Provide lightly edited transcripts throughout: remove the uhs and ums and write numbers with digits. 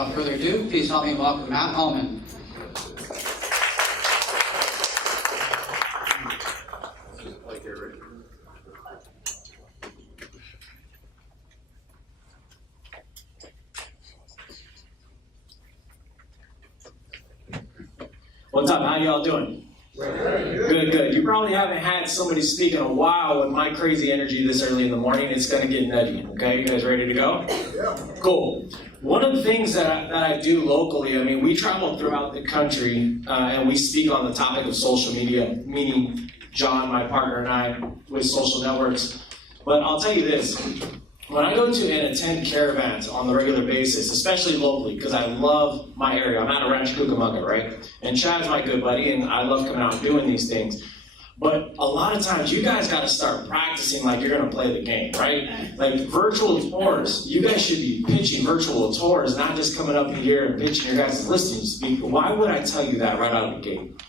Without further ado, please help me welcome Matt Ullman. What's up? How y'all doing? Good, good. You probably haven't had somebody speak in a while with my crazy energy this early in the morning. It's going to get nutty. Okay, you guys ready to go? Yeah. Cool. One of the things that I do locally, I mean, we travel throughout the country and we speak on the topic of social media, meaning John, my partner, and I with social networks. But I'll tell you this. When I go to and attend caravans on the regular basis, especially locally, because I love my area. I'm out of Rancho Cucamonga, right? And Chad's my good buddy, and I love coming out and doing these things. But a lot of times, you guys got to start practicing like you're going to play the game, right? Like virtual tours, you guys should be pitching virtual tours, not just coming up here and pitching your guys' listening speak. Why would I tell you that right out of the gate?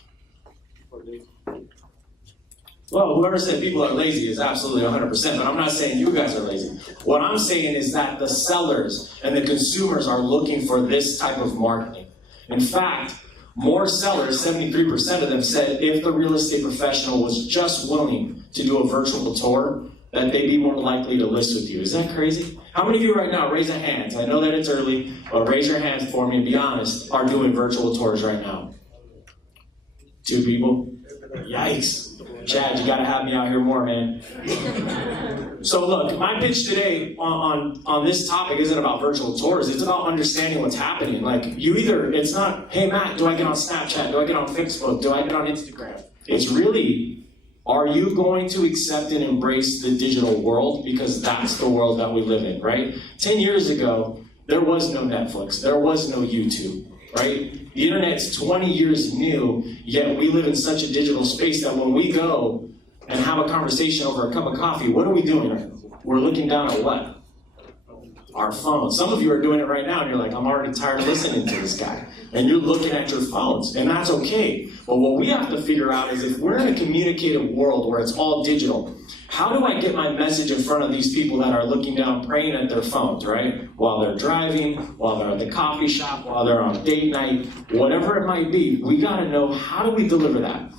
Well, whoever said people are lazy is absolutely 100%, but I'm not saying you guys are lazy. What I'm saying is that the sellers and the consumers are looking for this type of marketing. In fact, more sellers, 73% of them, said if the real estate professional was just willing to do a virtual tour, that they'd be more likely to list with you. Is that crazy? How many of you right now, raise your hands, I know that it's early, but raise your hands for me and be honest, are doing virtual tours right now? 2 people? Yikes. Chad, you gotta have me out here more, man. So look, my pitch today on this topic isn't about virtual tours, it's about understanding what's happening. Like, it's not, hey Matt, do I get on Snapchat? Do I get on Facebook? Do I get on Instagram? It's really, are you going to accept and embrace the digital world? Because that's the world that we live in, right? 10 years ago, there was no Netflix, there was no YouTube. Right? The internet's 20 years new, yet we live in such a digital space that when we go and have a conversation over a cup of coffee, what are we doing? We're looking down at what? Our phone. Some of you are doing it right now and you're like, I'm already tired of listening to this guy. And you're looking at your phones, and that's okay. But what we have to figure out is if we're in a communicative world where it's all digital, how do I get my message in front of these people that are looking down, praying at their phones, right? While they're driving, while they're at the coffee shop, while they're on date night, whatever it might be, we gotta know how do we deliver that?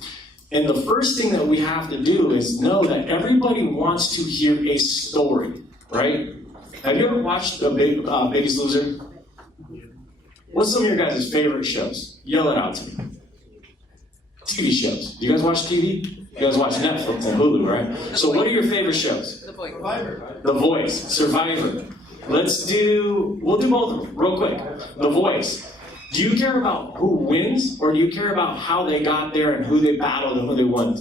And the first thing that we have to do is know that everybody wants to hear a story, right? Have you ever watched Biggest Loser? What's some of your guys' favorite shows? Yell it out to me. TV shows. Do you guys watch TV? You guys watch Netflix and Hulu, right? So what are your favorite shows? The Voice. Survivor. The Voice, Survivor. We'll do both of them real quick. The Voice. Do you care about who wins, or do you care about how they got there and who they battled and who they won?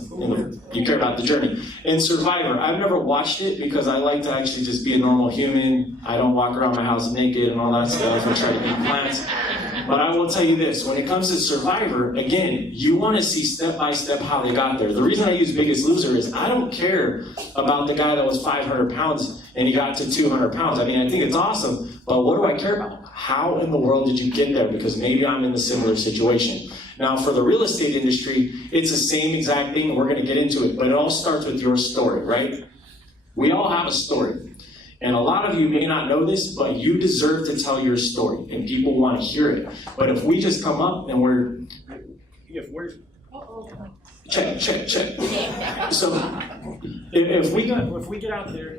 You care about the journey. In Survivor, I've never watched it because I like to actually just be a normal human. I don't walk around my house naked and all that stuff. I try to eat plants. But I will tell you this, when it comes to Survivor, again, you want to see step by step how they got there. The reason I use Biggest Loser is I don't care about the guy that was 500 pounds and he got to 200 pounds. I mean, I think it's awesome, but what do I care about? How in the world did you get there? Because maybe I'm in a similar situation. Now, for the real estate industry, it's the same exact thing, and we're going to get into it, but it all starts with your story, right? We all have a story. And a lot of you may not know this, but you deserve to tell your story, and people want to hear it. But if we just come up and check. So if we get out there,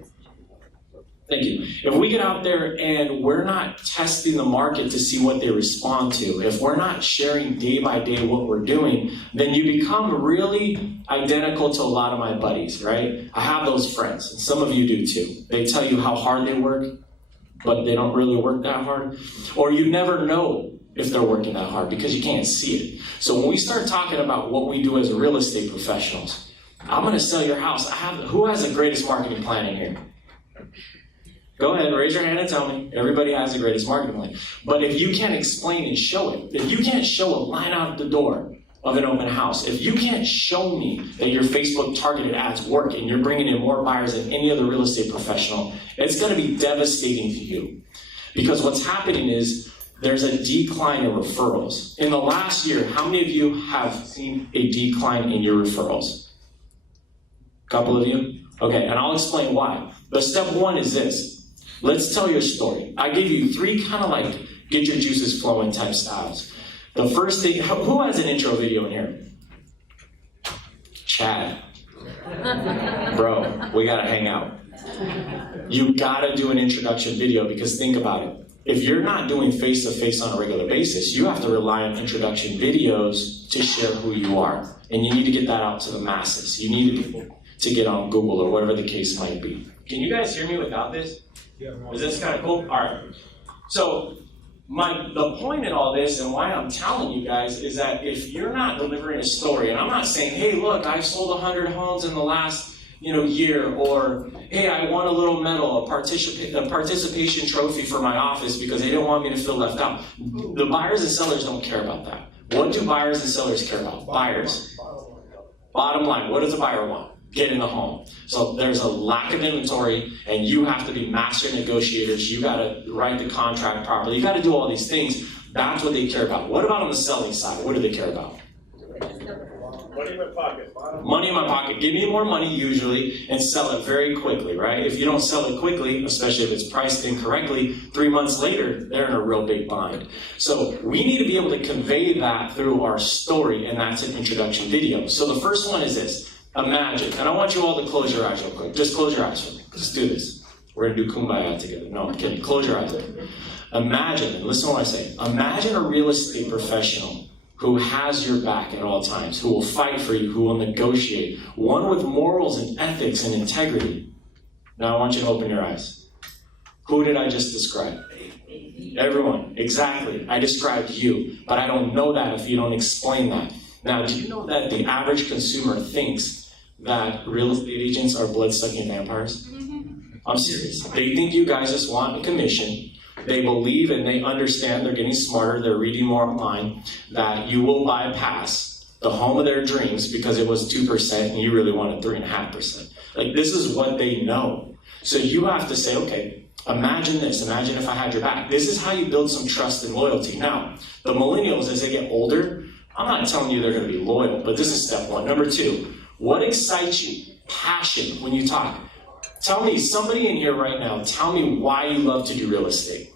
thank you. If we get out there and we're not testing the market to see what they respond to, if we're not sharing day by day what we're doing, then you become really identical to a lot of my buddies, right? I have those friends, and some of you do too. They tell you how hard they work, but they don't really work that hard. Or you never know if they're working that hard because you can't see it. So when we start talking about what we do as real estate professionals, I'm going to sell your house. Who has the greatest marketing plan in here? Go ahead, raise your hand and tell me. Everybody has the greatest marketing plan. But if you can't explain and show it, if you can't show a line out the door of an open house, if you can't show me that your Facebook targeted ads work and you're bringing in more buyers than any other real estate professional, it's going to be devastating to you. Because what's happening is there's a decline in referrals. In the last year, how many of you have seen a decline in your referrals? A couple of you? Okay, and I'll explain why. But step one is this. Let's tell your story. I gave you 3 kind of like get your juices flowing type styles. The first thing, who has an intro video in here? Chad. Bro, we gotta hang out. You gotta do an introduction video because think about it. If you're not doing face-to-face on a regular basis, you have to rely on introduction videos to share who you are. And you need to get that out to the masses. You need to get on Google or whatever the case might be. Can you guys hear me without this? Is this kind of cool? All right. So the point in all this and why I'm telling you guys is that if you're not delivering a story, and I'm not saying, hey, look, I've sold 100 homes in the last year, or hey, I won a little medal, a participation trophy for my office because they didn't want me to feel left out. The buyers and sellers don't care about that. What do buyers and sellers care about? Buyers. Bottom line, what does a buyer want? Get in the home. So there's a lack of inventory, and you have to be master negotiators. You got to write the contract properly. You got to do all these things. That's what they care about. What about on the selling side? What do they care about? Money in my pocket. Money in my pocket. Give me more money usually and sell it very quickly, right? If you don't sell it quickly, especially if it's priced incorrectly, 3 months later, they're in a real big bind. So we need to be able to convey that through our story, and that's an introduction video. So the first one is this. Imagine, and I want you all to close your eyes real quick. Just close your eyes for me. Just do this. We're going to do Kumbaya together. No, I'm kidding. Close your eyes. Imagine, and listen to what I say. Imagine a real estate professional who has your back at all times, who will fight for you, who will negotiate, one with morals and ethics and integrity. Now I want you to open your eyes. Who did I just describe? Everyone. Exactly. I described you, but I don't know that if you don't explain that. Now, do you know that the average consumer thinks that real estate agents are blood-sucking vampires? I'm serious. They think you guys just want a commission. They believe and they understand, they're getting smarter, they're reading more online, that you will bypass the home of their dreams because it was 2% and you really wanted 3.5%. Like, this is what they know. So you have to say, okay, imagine this. Imagine if I had your back. This is how you build some trust and loyalty. Now, the millennials, as they get older, I'm not telling you they're going to be loyal, but this is step one. Number two, what excites you? Passion when you talk. Tell me, somebody in here right now, tell me why you love to do real estate.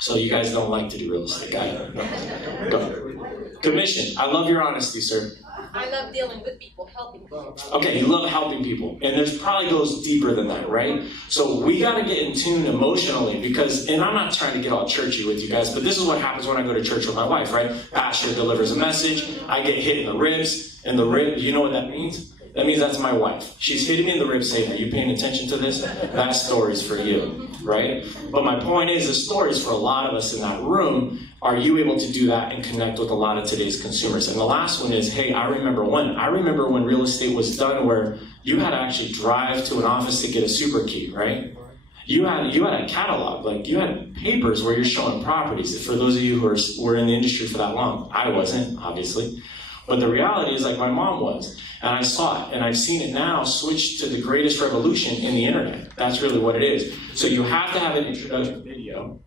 So you guys don't like to do real estate. No. Go. Commission. I love your honesty, sir. I love dealing with people, helping people. Okay, you love helping people. And there's probably goes deeper than that, right? So we got to get in tune emotionally because, and I'm not trying to get all churchy with you guys, but this is what happens when I go to church with my wife, right? Pastor delivers a message, I get hit in the ribs, and the rib, you know what that means? That means that's my wife. She's hitting me in the ribs saying, are you paying attention to this? That story's for you, right? But my point is, the story's for a lot of us in that room. Are you able to do that and connect with a lot of today's consumers? And the last one is, hey, I remember when real estate was done where you had to actually drive to an office to get a super key, right? You had a catalog, like you had papers where you're showing properties. For those of you who were in the industry for that long, I wasn't, obviously. But the reality is, like my mom was, and I saw it, and I've seen it now switch to the greatest revolution in the internet. That's really what it is. So you have to have an introduction video.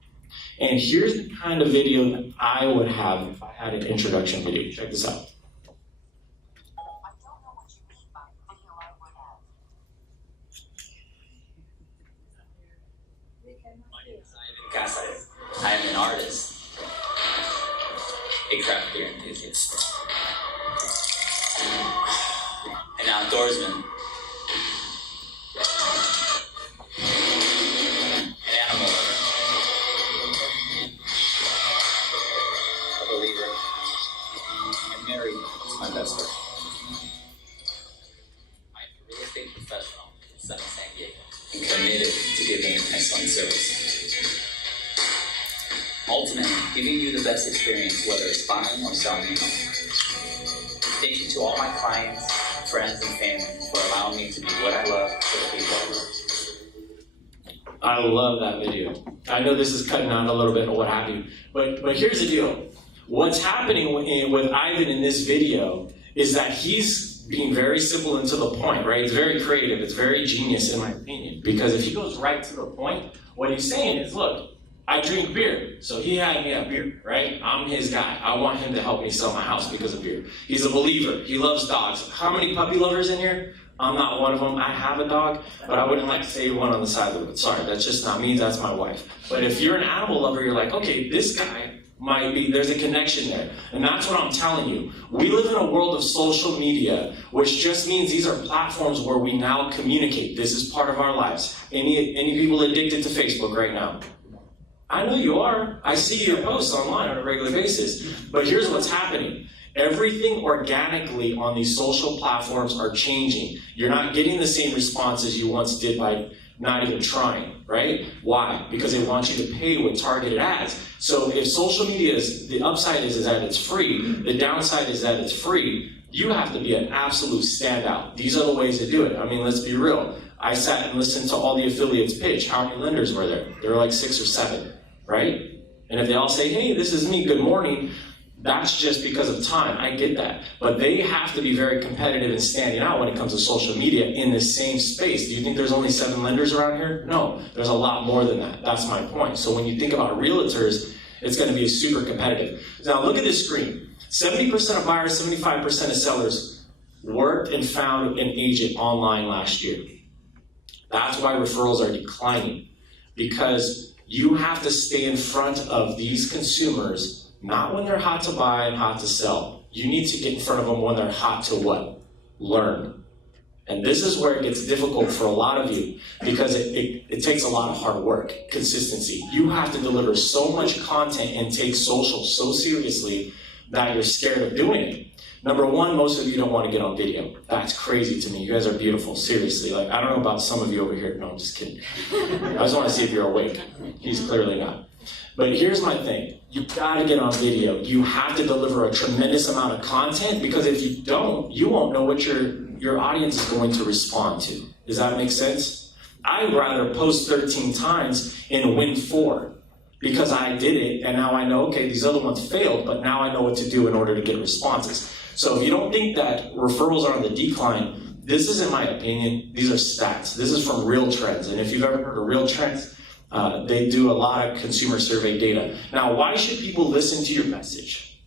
And here's the kind of video that I would have if I had an introduction video. Check this out. I am an artist, a craft beer enthusiast, an outdoorsman, an animal lover, a believer, and married to my best friend. I am a real estate professional in San Diego and committed to giving an excellent service. Ultimately, giving you the best experience, whether it's buying or selling a home. Thank you to all my clients, friends, and family for allowing me to be what I love for the people I love. I love that video. I know this is cutting out a little bit or what have you, but here's the deal. What's happening with Ivan in this video is that he's being very simple and to the point, right? It's very creative. It's very genius in my opinion, because if he goes right to the point, what he's saying is, look, I drink beer, so he had me a beer, right? I'm his guy. I want him to help me sell my house because of beer. He's a believer. He loves dogs. How many puppy lovers in here? I'm not one of them. I have a dog, but I wouldn't like to say one on the side of the road. Sorry, that's just not me, that's my wife. But if you're an animal lover, you're like, okay, this guy might be, there's a connection there. And that's what I'm telling you. We live in a world of social media, which just means these are platforms where we now communicate. This is part of our lives. Any people addicted to Facebook right now? I know you are. I see your posts online on a regular basis. But here's what's happening. Everything organically on these social platforms are changing. You're not getting the same responses you once did by not even trying, right? Why? Because they want you to pay with targeted ads. So if social media is, the upside is that it's free, the downside is that it's free, you have to be an absolute standout. These are the ways to do it. I mean, let's be real. I sat and listened to all the affiliates pitch. How many lenders were there? There were like 6 or 7, right? And if they all say, hey, this is me, good morning, that's just because of time. I get that. But they have to be very competitive and standing out when it comes to social media in the same space. Do you think there's only 7 lenders around here? No, there's a lot more than that. That's my point. So when you think about realtors, it's going to be super competitive. Now look at this screen. 70% of buyers, 75% of sellers worked and found an agent online last year. That's why referrals are declining. Because you have to stay in front of these consumers, not when they're hot to buy and hot to sell. You need to get in front of them when they're hot to what? Learn. And this is where it gets difficult for a lot of you because it takes a lot of hard work, consistency. You have to deliver so much content and take social so seriously that you're scared of doing it. Number one, most of you don't want to get on video. That's crazy to me. You guys are beautiful, seriously. Like, I don't know about some of you over here. No, I'm just kidding. I just want to see if you're awake. He's clearly not. But here's my thing. You gotta get on video. You have to deliver a tremendous amount of content because if you don't, you won't know what your audience is going to respond to. Does that make sense? I'd rather post 13 times and win 4 because I did it and now I know, okay, these other ones failed, but now I know what to do in order to get responses. So if you don't think that referrals are on the decline, this isn't my opinion. These are stats. This is from Real Trends. And if you've ever heard of Real Trends, they do a lot of consumer survey data. Now, why should people listen to your message?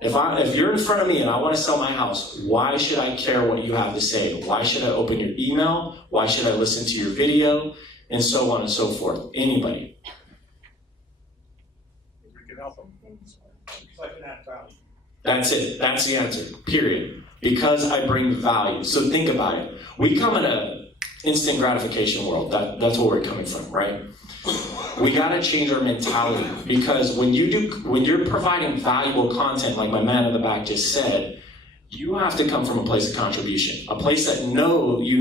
If you're in front of me and I want to sell my house, why should I care what you have to say? Why should I open your email? Why should I listen to your video? And so on and so forth. Anybody? We can help them. Second add value. That's it. That's the answer. Period. Because I bring value. So think about it. We come in a instant gratification world. That's where we're coming from, right? We gotta change our mentality because when you're providing valuable content, like my man in the back just said, you have to come from a place of contribution, a place that you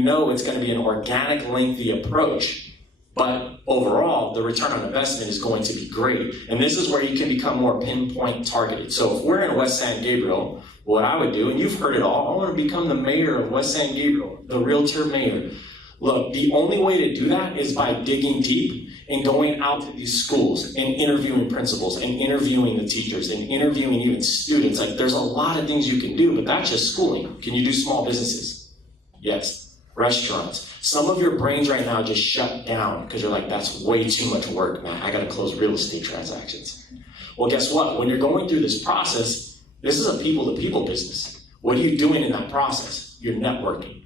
know it's going to be an organic, lengthy approach, but overall the return on investment is going to be great. And this is where you can become more pinpoint targeted. So if we're in West San Gabriel, what I would do, and you've heard it all, I want to become the mayor of West San Gabriel, the realtor mayor. Look, the only way to do that is by digging deep and going out to these schools and interviewing principals and interviewing the teachers and interviewing even students. Like, there's a lot of things you can do, but that's just schooling. Can you do small businesses? Yes. Restaurants. Some of your brains right now just shut down because you're like, that's way too much work, man. I got to close real estate transactions. Well, guess what? When you're going through this process, this is a people-to-people business. What are you doing in that process? You're networking.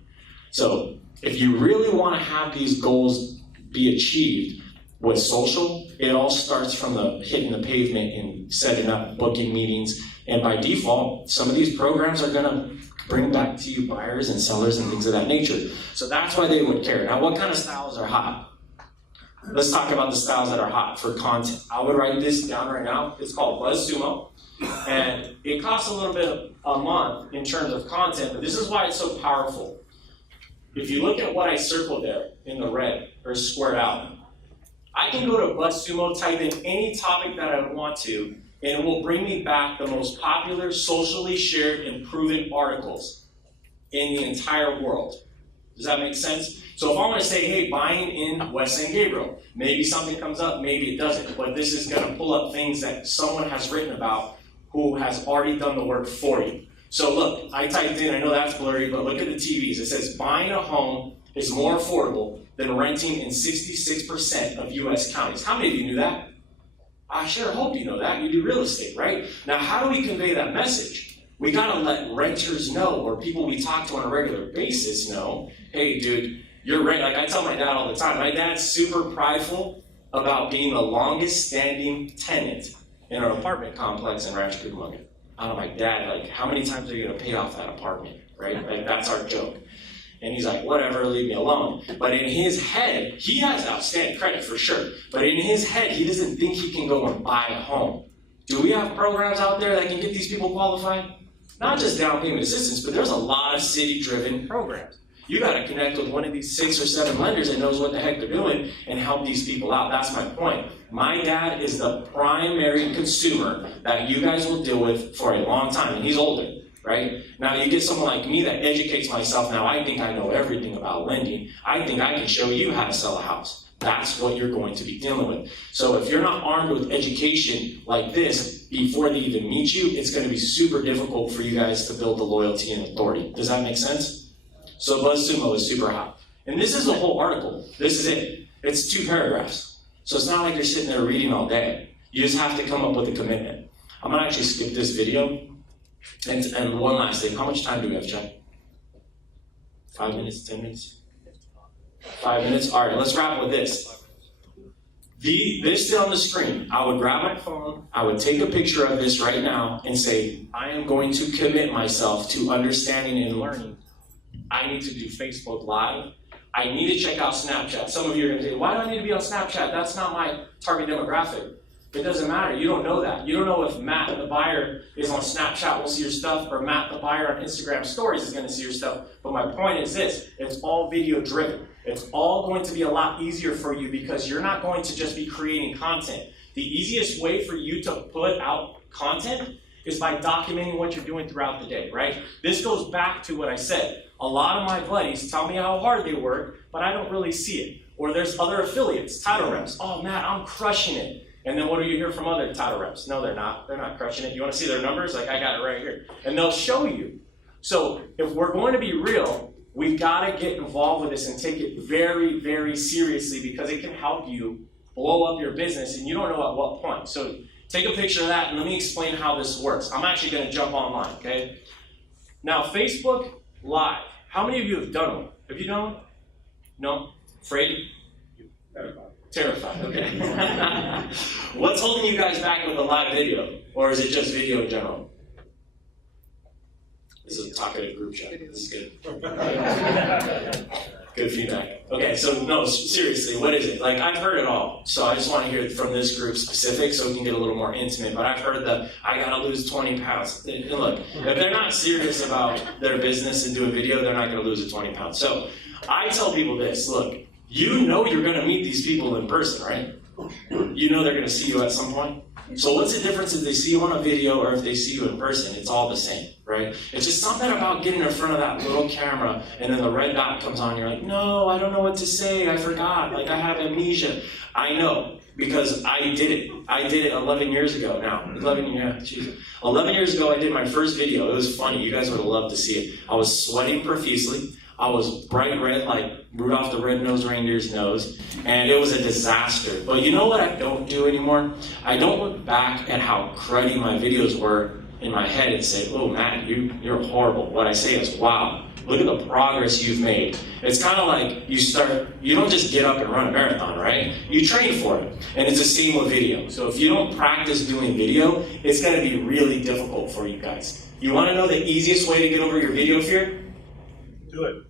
So if you really want to have these goals be achieved with social, it all starts from the hitting the pavement and setting up booking meetings. And by default, some of these programs are going to bring back to you buyers and sellers and things of that nature. So that's why they would care. Now, what kind of styles are hot? Let's talk about the styles that are hot for content. I would write this down right now. It's called BuzzSumo. And it costs a little bit a month in terms of content, but this is why it's so powerful. If you look at what I circled there in the red or squared out, I can go to BuzzSumo, type in any topic that I want to, and it will bring me back the most popular, socially shared, and proven articles in the entire world. Does that make sense? So if I want to say, hey, buying in West San Gabriel, maybe something comes up, maybe it doesn't, but this is going to pull up things that someone has written about who has already done the work for you. So look, I typed in, I know that's blurry, but look at the TVs. It says buying a home is more affordable than renting in 66% of US counties. How many of you knew that? I sure hope you know that. You do real estate, right? Now, how do we convey that message? We gotta let renters know, or people we talk to on a regular basis know, hey dude, you're right. Like I tell my dad all the time, my dad's super prideful about being the longest standing tenant in an apartment complex in Rancho Cucamonga. I don't know, my dad, like, how many times are you gonna pay off that apartment, right? Like, that's our joke. And he's like, whatever, leave me alone. But in his head, he has outstanding credit for sure. But in his head, he doesn't think he can go and buy a home. Do we have programs out there that can get these people qualified? Not just down payment assistance, but there's a lot of city-driven programs. You gotta connect with one of these 6 or 7 lenders that knows what the heck they're doing and help these people out. That's my point. My dad is the primary consumer that you guys will deal with for a long time, and he's older, right? Now you get someone like me that educates myself. Now I think I know everything about lending. I think I can show you how to sell a house. That's what you're going to be dealing with. So if you're not armed with education like this before they even meet you, it's gonna be super difficult for you guys to build the loyalty and authority. Does that make sense? So BuzzSumo is super hot. And this is a whole article. This is it. It's 2 paragraphs. So it's not like you're sitting there reading all day. You just have to come up with a commitment. I'm gonna actually skip this video. And one last thing. How much time do we have, Chuck? 5 minutes, 10 minutes? 5 minutes? All right, let's wrap with this. This on the screen, I would grab my phone, I would take a picture of this right now and say, I am going to commit myself to understanding and learning. I need to do Facebook Live. I need to check out Snapchat. Some of you are going to say, why do I need to be on Snapchat? That's not my target demographic. It doesn't matter. You don't know that. You don't know if Matt, the buyer, is on Snapchat, will see your stuff, or Matt, the buyer, on Instagram stories is going to see your stuff. But my point is this. It's all video driven. It's all going to be a lot easier for you because you're not going to just be creating content. The easiest way for you to put out content is by documenting what you're doing throughout the day, right? This goes back to what I said. A lot of my buddies tell me how hard they work, but I don't really see it. Or there's other affiliates, title reps. Oh, Matt, I'm crushing it. And then what do you hear from other title reps? No, they're not. They're not crushing it. You want to see their numbers? Like, I got it right here. And they'll show you. So if we're going to be real, we've got to get involved with this and take it very, very seriously because it can help you blow up your business and you don't know at what point. So take a picture of that and let me explain how this works. I'm actually going to jump online, okay? Now, Facebook Live. How many of you have done one? Have you done one? No? Afraid? Terrified, okay. What's holding you guys back with a live video? Or is it just video in general? This is a talkative group chat. This is good. Good feedback. Okay, so no, seriously, what is it? Like, I've heard it all. So I just want to hear from this group specific so we can get a little more intimate. But I've heard the, I gotta lose 20 pounds. And look, if they're not serious about their business and do a video, they're not gonna lose the 20 pounds. So I tell people this, look, you know you're gonna meet these people in person, right? You know they're gonna see you at some point. So what's the difference if they see you on a video or if they see you in person? It's all the same, right? It's just something about getting in front of that little camera and then the red dot comes on. You're like, no, I don't know what to say. I forgot. Like, I have amnesia. I know because I did it. I did it 11 years ago now. 11 years ago, I did my first video. It was funny. You guys would have loved to see it. I was sweating profusely. I was bright red like Rudolph the Red-Nosed Reindeer's nose, and it was a disaster. But you know what I don't do anymore? I don't look back at how cruddy my videos were in my head and say, oh, Matt, you're horrible. What I say is, wow, look at the progress you've made. It's kind of like you don't just get up and run a marathon, right? You train for it, and it's the same with video. So if you don't practice doing video, it's going to be really difficult for you guys. You want to know the easiest way to get over your video fear? Do it.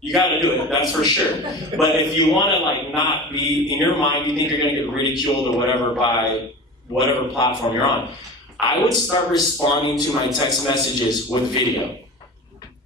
You got to do it, that's for sure. But if you want to like not be, in your mind, you think you're going to get ridiculed or whatever by whatever platform you're on, I would start responding to my text messages with video.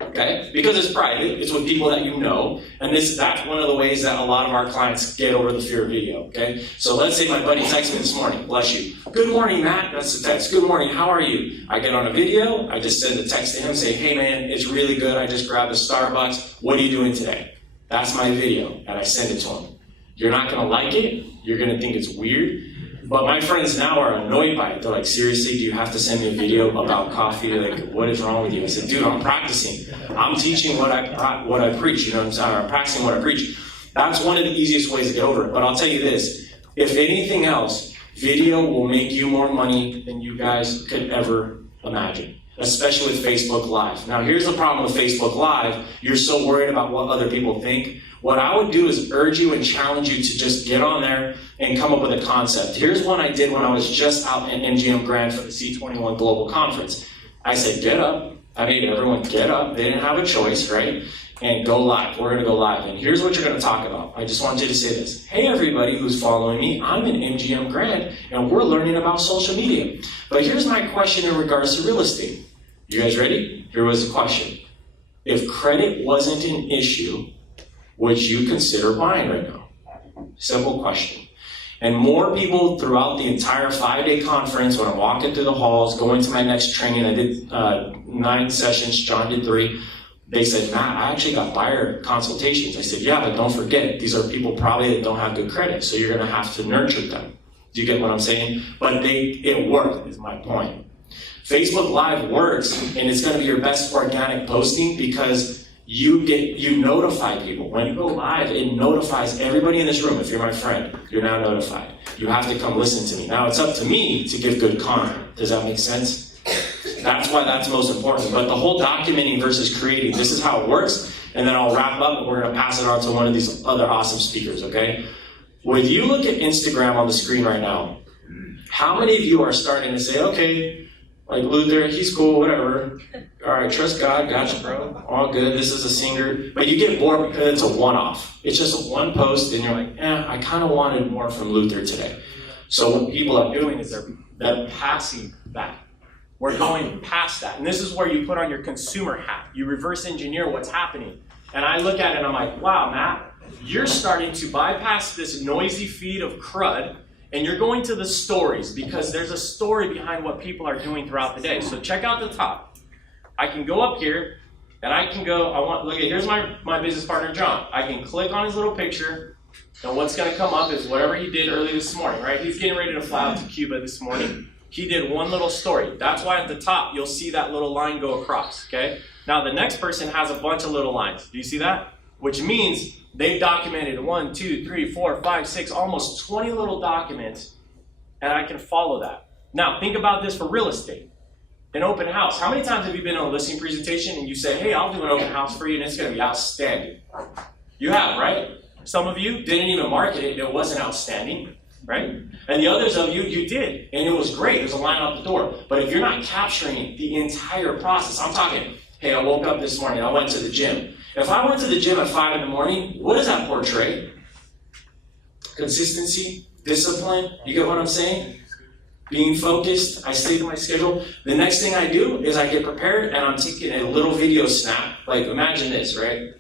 Okay? Because it's private, it's with people that you know, and that's one of the ways that a lot of our clients get over the fear of video, okay? So let's say my buddy texted me this morning, bless you. Good morning, Matt, that's the text. Good morning, how are you? I get on a video, I just send a text to him, say, hey man, it's really good, I just grabbed a Starbucks, what are you doing today? That's my video, and I send it to him. You're not gonna like it, you're gonna think it's weird, but my friends now are annoyed by it. They're like, seriously, do you have to send me a video about coffee? They're like, what is wrong with you? I said, dude, I'm practicing. I'm teaching what I preach, you know what I'm saying? I'm practicing what I preach. That's one of the easiest ways to get over it. But I'll tell you this, if anything else, video will make you more money than you guys could ever imagine. especially with Facebook Live. Now, here's the problem with Facebook Live. You're so worried about what other people think. What I would do is urge you and challenge you to just get on there and come up with a concept. Here's one I did when I was just out in MGM Grand for the C21 Global Conference. I said, get up. I made everyone get up. They didn't have a choice, right? And go live. We're going to go live. And here's what you're going to talk about. I just want you to say this. Hey, everybody who's following me. I'm in MGM Grand, and we're learning about social media. But here's my question in regards to real estate. You guys ready? Here was the question. If credit wasn't an issue, would you consider buying right now? Simple question. And more people throughout the entire 5-day conference, when I'm walking through the halls, going to my next training, I did 9 sessions, John did 3. They said, Matt, I actually got buyer consultations. I said, yeah, but don't forget, these are people probably that don't have good credit, so you're going to have to nurture them. Do you get what I'm saying? But it worked, is my point. Facebook Live works, and it's going to be your best organic posting because you notify people. When you go live, it notifies everybody in this room. If you're my friend, you're now notified. You have to come listen to me. Now, it's up to me to give good content. Does that make sense? That's why that's most important. But the whole documenting versus creating, this is how it works. And then I'll wrap up and we're going to pass it on to one of these other awesome speakers, okay? When you look at Instagram on the screen right now, how many of you are starting to say, okay, like Luther, he's cool, whatever. All right, trust God, gotcha, bro. All good, this is a singer. But you get bored because it's a one-off. It's just one post and you're like, I kind of wanted more from Luther today. So what people are doing is they're passing that. We're going past that. And this is where you put on your consumer hat. You reverse engineer what's happening. And I look at it and I'm like, wow, Matt, you're starting to bypass this noisy feed of crud and you're going to the stories because there's a story behind what people are doing throughout the day. So check out the top. I can go up here and I can go, here's my business partner, John. I can click on his little picture and what's going to come up is whatever he did early this morning, right? He's getting ready to fly out to Cuba this morning. He did one little story. That's why at the top, you'll see that little line go across, okay? Now, the next person has a bunch of little lines. Do you see that? Which means they've documented 1, 2, 3, 4, 5, 6, almost 20 little documents, and I can follow that. Now, think about this for real estate. An open house. How many times have you been on a listing presentation and you say, hey, I'll do an open house for you, and it's going to be outstanding? You have, right? Some of you didn't even market it. It wasn't outstanding. Right? And the others of you did. And it was great. There's a line out the door. But if you're not capturing the entire process, I'm talking, hey, I woke up this morning, I went to the gym. If I went to the gym at 5 in the morning, what does that portray? Consistency, discipline, you get what I'm saying? Being focused, I stay to my schedule. The next thing I do is I get prepared and I'm taking a little video snap. Like imagine this, right?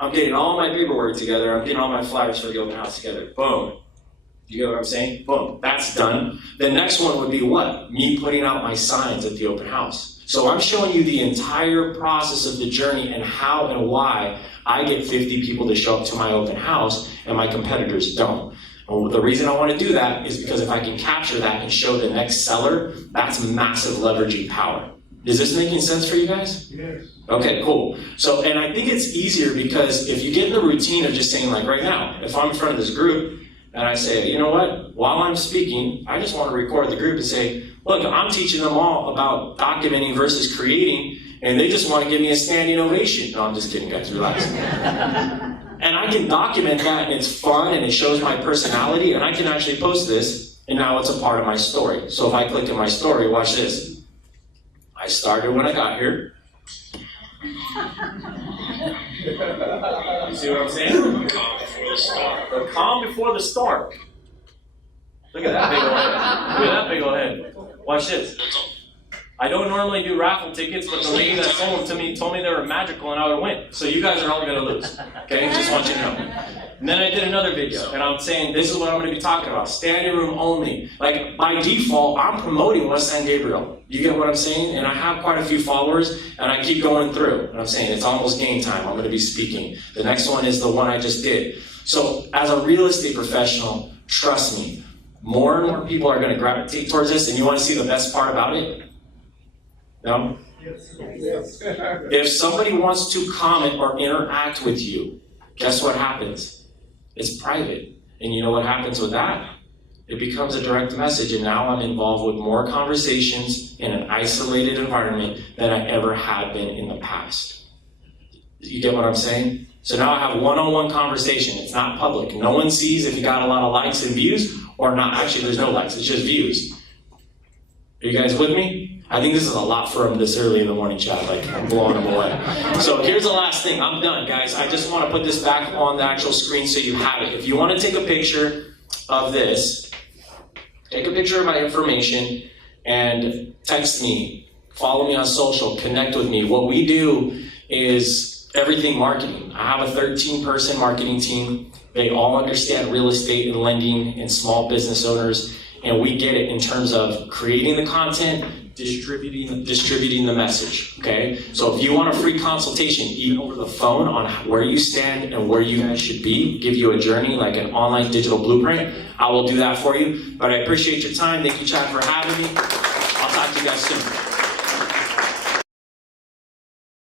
I'm getting all my paperwork together, I'm getting all my flyers for the open house together. Boom. You get what I'm saying? Boom, that's done. The next one would be what? Me putting out my signs at the open house. So I'm showing you the entire process of the journey and how and why I get 50 people to show up to my open house and my competitors don't. Well, the reason I want to do that is because if I can capture that and show the next seller, that's massive leveraging power. Is this making sense for you guys? Yes. Okay, cool. So, and I think it's easier because if you get in the routine of just saying like right now, if I'm in front of this group, and I say, you know what, while I'm speaking, I just want to record the group and say, look, I'm teaching them all about documenting versus creating, and they just want to give me a standing ovation. No, I'm just kidding, guys, relax. And I can document that, and it's fun, and it shows my personality, and I can actually post this, and now it's a part of my story. So if I click in my story, watch this. I started when I got here. You see what I'm saying? The calm before the storm. Look at that big old head. Look at that big old head. Watch this. I don't normally do raffle tickets, but the lady that sold them to me told me they were magical and I would win. So you guys are all going to lose. Okay? Just want you to know. And then I did another video, and I'm saying this is what I'm going to be talking about. Standing room only. Like, by default, I'm promoting West San Gabriel. You get what I'm saying? And I have quite a few followers, and I keep going through. And I'm saying it's almost game time. I'm going to be speaking. The next one is the one I just did. So, as a real estate professional, trust me, more and more people are going to gravitate towards this, and you want to see the best part about it? No? Yes. If somebody wants to comment or interact with you, guess what happens? It's private. And you know what happens with that? it becomes a direct message, and now I'm involved with more conversations in an isolated environment than I ever had been in the past. You get what I'm saying? So now I have one-on-one conversation. It's not public. No one sees if you got a lot of likes and views or not. Actually, there's no likes. It's just views. Are you guys with me? I think this is a lot for them this early in the morning, chat. Like, I'm blowing them away. So here's the last thing. I'm done, guys. I just want to put this back on the actual screen so you have it. If you want to take a picture of this, take a picture of my information and text me. Follow me on social. Connect with me. What we do is everything marketing. I have a 13-person marketing team. They all understand real estate and lending and small business owners, and we get it in terms of creating the content, distributing the message, okay? So if you want a free consultation, even over the phone on where you stand and where you guys should be, give you a journey like an online digital blueprint, I will do that for you. But I appreciate your time. Thank you, Chad, for having me. I'll talk to you guys soon.